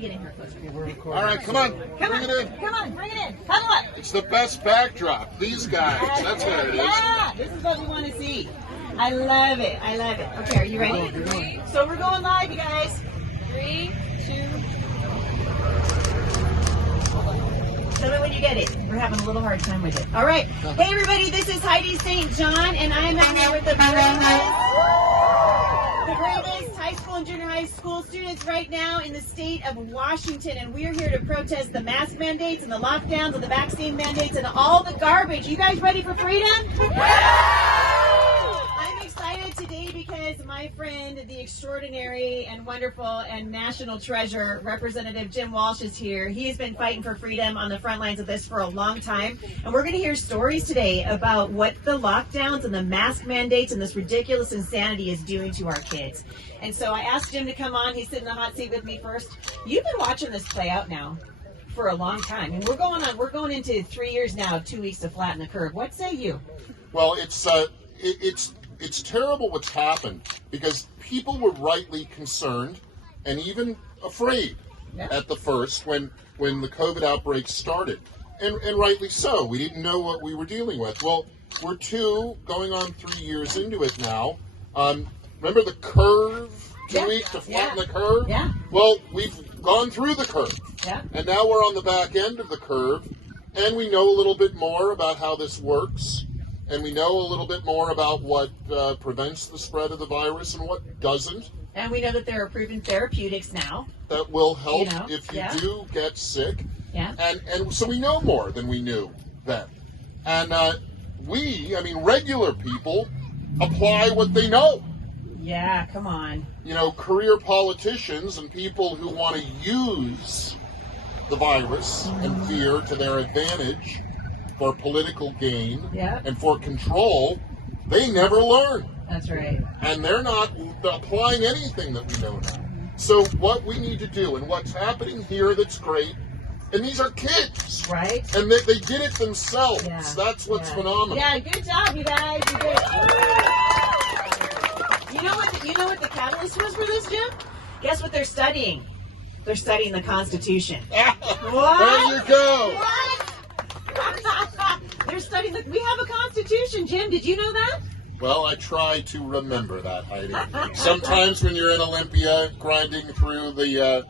Get in here closer. All right, come on. Bring it in. Come on, bring it in. Huddle up. It's the best backdrop. These guys. That's what it is. Yeah, this is what we want to see. I love it. I love it. Okay, are you ready? So we're going live, you guys. 3, 2. Tell me when you get it. We're having a little hard time with it. All right. Hey, everybody. This is Heidi St. John, and I'm out here with the bravest high school and junior high school students right now in the state of Washington, and we're here to protest the mask mandates and the lockdowns and the vaccine mandates and all the garbage. You guys ready for freedom? I'm excited today because my friend, the extraordinary and wonderful and national treasure, Representative Jim Walsh, is here. He's been fighting for freedom on the front lines of this for a long time, and we're going to hear stories today about what the lockdowns and the mask mandates and this ridiculous insanity is doing to our kids. And so I asked Jim to come on. He's sitting in the hot seat with me first. You've been watching this play out now for a long time, and we're going into 3 years now, 2 weeks to flatten the curve. What say you? Well, it's terrible what's happened because people were rightly concerned and even afraid at the first when the COVID outbreak started, and rightly so. We didn't know what we were dealing with. Well, we're going on 3 years into it now. Remember the curve? 2 weeks to flatten the curve? Yeah. Well, we've gone through the curve. Yeah. And now we're on the back end of the curve, and we know a little bit more about how this works, and we know a little bit more about what prevents the spread of the virus and what doesn't. And we know that there are proven therapeutics now That will help if you do get sick. Yeah. And so we know more than we knew then. And regular people apply what they know. Yeah, come on. You know, career politicians and people who want to use the virus and fear to their advantage for political gain and for control, they never learn. That's right. And they're not applying anything that we know now. So what we need to do, and what's happening here that's great, and these are kids. Right. And they did it themselves. Yeah. That's what's phenomenal. Yeah, good job, you guys. You did it. You know what the catalyst was for this, Jim? Guess what they're studying? They're studying the Constitution. What? There you go. What? They're studying we have a Constitution, Jim. Did you know that? Well, I try to remember that, Heidi. Sometimes when you're in Olympia grinding through the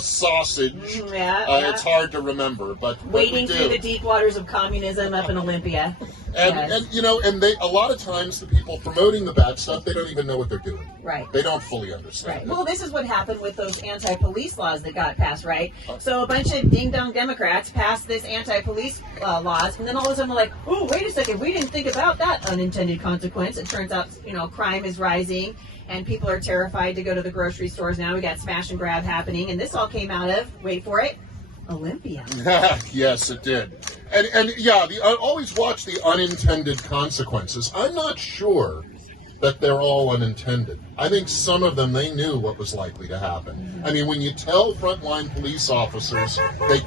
sausage, it's hard to remember. But wading through the deep waters of communism up in Olympia. And a lot of times the people promoting the bad stuff, they don't even know what they're doing. Right. They don't fully understand. Right. Well, this is what happened with those anti-police laws that got passed, right? So a bunch of ding-dong Democrats passed this anti-police laws, and then all of a sudden we're like, oh, wait a second, we didn't think about that unintended consequence. It turns out, crime is rising, and people are terrified to go to the grocery stores now. We got smash and grab happening, and this all came out of, wait for it, Olympia. Yes, it did. Always watch the unintended consequences. I'm not sure that they're all unintended. I think some of them, they knew what was likely to happen. I mean, when you tell frontline police officers they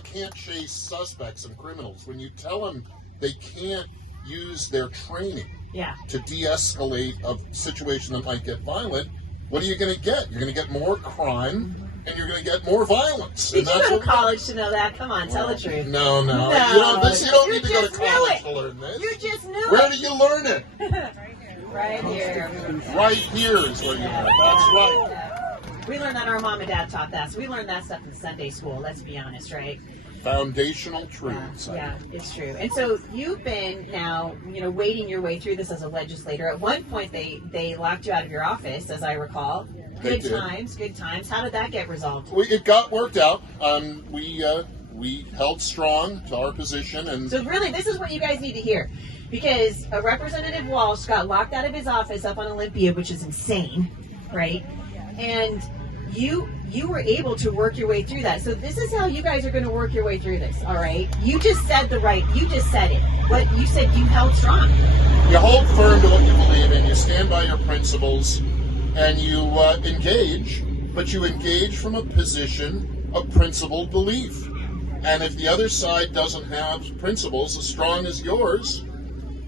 can't chase suspects and criminals, when you tell them they can't use their training to de-escalate a situation that might get violent, what are you going to get? You're going to get more crime, and you're going to get more violence. Did you go to college to know that? Come on, tell the truth. No. You don't need to go to college to learn this. You just knew it. Where did you learn it? Right here. Right here is where you learn it. That's right. We learned that our mom and dad taught that. So we learned that stuff in Sunday school, let's be honest, right? Foundational truths. Yeah, it's true. And so you've been now, wading your way through this as a legislator. At one point, they locked you out of your office, as I recall. Good times. How did that get resolved? It got worked out. We held strong to our position, and so really, this is what you guys need to hear, because Representative Walsh got locked out of his office up on Olympia, which is insane, right? And you were able to work your way through that. So this is how you guys are going to work your way through this, all right? You just said it. What you said, you held strong. You hold firm to what you believe in. You stand by your principles, and you engage, but you engage from a position of principled belief. And if the other side doesn't have principles as strong as yours,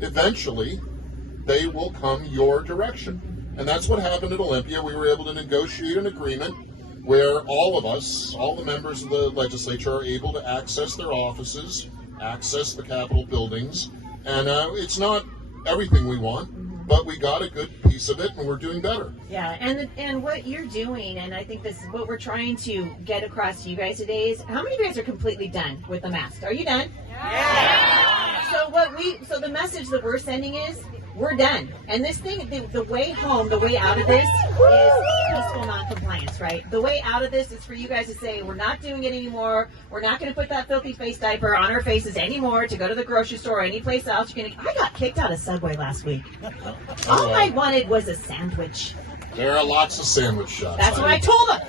eventually they will come your direction. And that's what happened at Olympia. We were able to negotiate an agreement where all of us, all the members of the legislature, are able to access their offices, access the Capitol buildings. And it's not everything we want, but we got a good piece of it, and we're doing better. Yeah, and what you're doing, and I think this is what we're trying to get across to you guys today, is how many of you guys are completely done with the mask? Are you done? Yeah. So the message that we're sending is, we're done. And this thing, the way home, the way out of this is peaceful noncompliance, right? The way out of this is for you guys to say, we're not doing it anymore. We're not going to put that filthy face diaper on our faces anymore to go to the grocery store or any place else. I got kicked out of Subway last week. All I wanted was a sandwich. There are lots of sandwich shops. That's what I told them.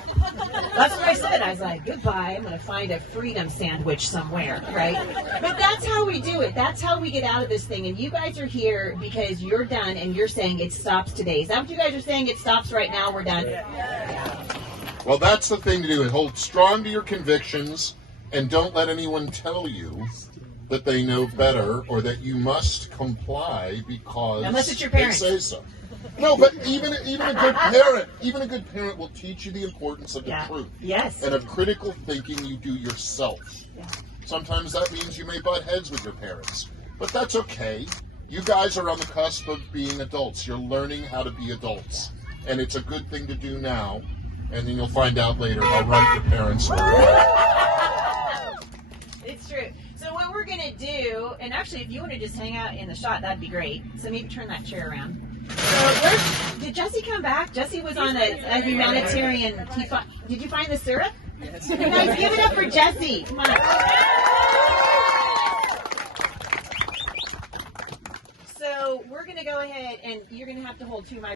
That's what I said. I was like, goodbye. I'm going to find a freedom sandwich somewhere, right? But that's how we do it. That's how we get out of this thing. And you guys are here because you're done and you're saying it stops today. Is that what you guys are saying? It stops right now. We're done? Yeah. Well, that's the thing to do. Hold strong to your convictions and don't let anyone tell you that they know better or that you must comply because unless it's your parents. They say so. No, but even a good parent will teach you the importance of the truth. Yes. And of critical thinking you do yourself. Yeah. Sometimes that means you may butt heads with your parents, but that's okay. You guys are on the cusp of being adults. You're learning how to be adults, and it's a good thing to do now. And then you'll find out later how right your parents were. It's true. So what we're gonna do, and actually, if you want to just hang out in the shot, that'd be great. So maybe turn that chair around. So did Jesse come back? Jesse was on a humanitarian. Did you find the syrup? Yes. You guys, give it up for Jesse. Come on. So we're gonna go ahead, and you're gonna have to hold two mics.